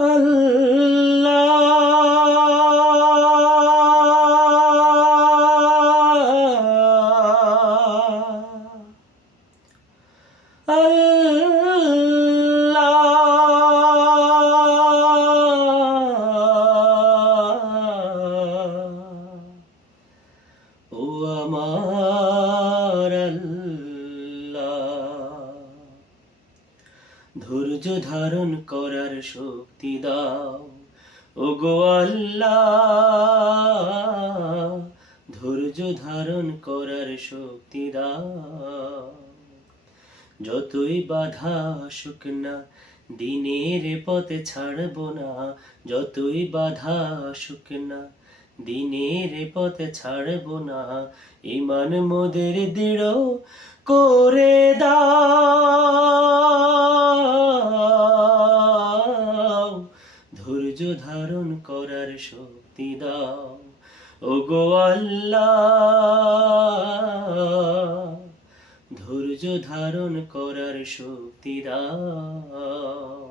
আল্লাহ আল্লাহ ও আমার ধৈর্য ধারণ করার শক্তি দাও। ও গো আল্লাহ, ধৈর্য ধারণ করার শক্তি দাও। যতই বাধা আসুক না, দিনের পথে ছাড়ব না। যতই বাধা আসুক না, দিনের পথে ছাড়ব না। ইমান মোদের দৃঢ় করে দাও। ধৈর্য ধারণ করার শক্তি দাও। ও গো ধৈর্য ধারণ করার শক্তি দাও।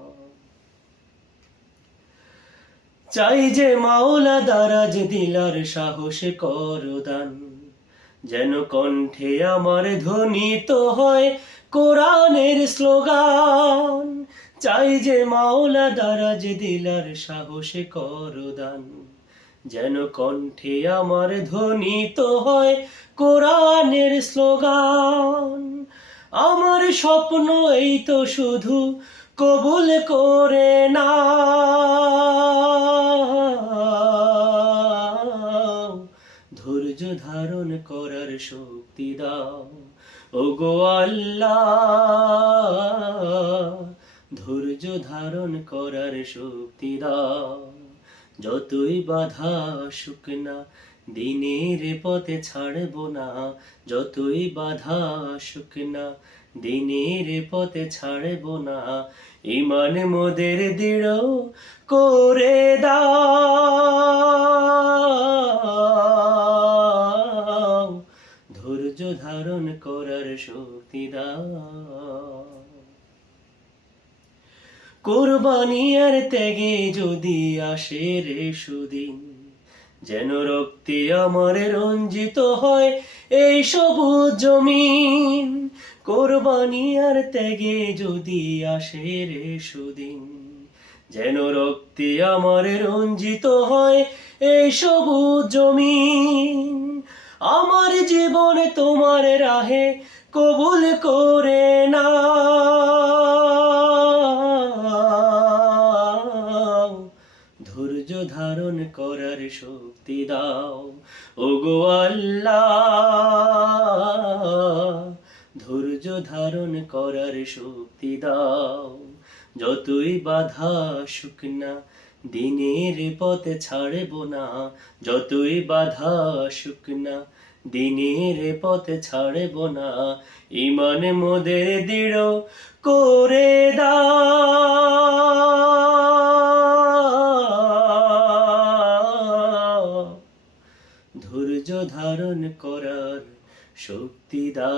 চাই যে মাওলা দারাজ দিলার সাহসে করদান, যেন কণ্ঠে আমার ধ্বনিত হয় কোরআনের স্লোগান। চাই যে মাওলা দারাজ দিলার সাহসে করদান। যেন কণ্ঠে আমার ধ্বনিত হয় কোরআনের স্লোগান। আমার স্বপ্ন এই তো শুধু কবুল করে না। ধৈর্য ধারণ করার শক্তি দাও। ও গো আল্লাহ। ধৈর্য ধারণ করার শক্তি যতই বাধা আসুক না, দিনের পথে ছাড়ব না। যতই বাধা আসুক না, দিনের পথে ছাড়ব না। ইমান মোদের দৃঢ় করে দাও। ধৈর্য ধারণ করার শক্তি দাও। কোরবানিয়ার ত্যাগে যদি আসে রে সুদিন, যেন রক্তে আমার রঞ্জিত হয় এই সবুজ জমিন। কোরবানিয়ার ত্যাগে যদি আসে রে সুদিন, যেন রক্তে আমার রঞ্জিত হয় এই সবুজ জমিন। আমার জীবনে তোমার রাহে কবুল করে না ধারণ করার শক্তি দাও। ও গো আল্লাহ, ধৈর্য ধারণ করার শক্তি দাও। যতই বাধা আসুক না, দিনের পথে ছাড়ব না। যতই বাধা আসুক না, দিনের পথে ছাড়ব না। ইমান মোদের দৃঢ় করে দাও। ধৈর্য ধারণ করার শক্তি দা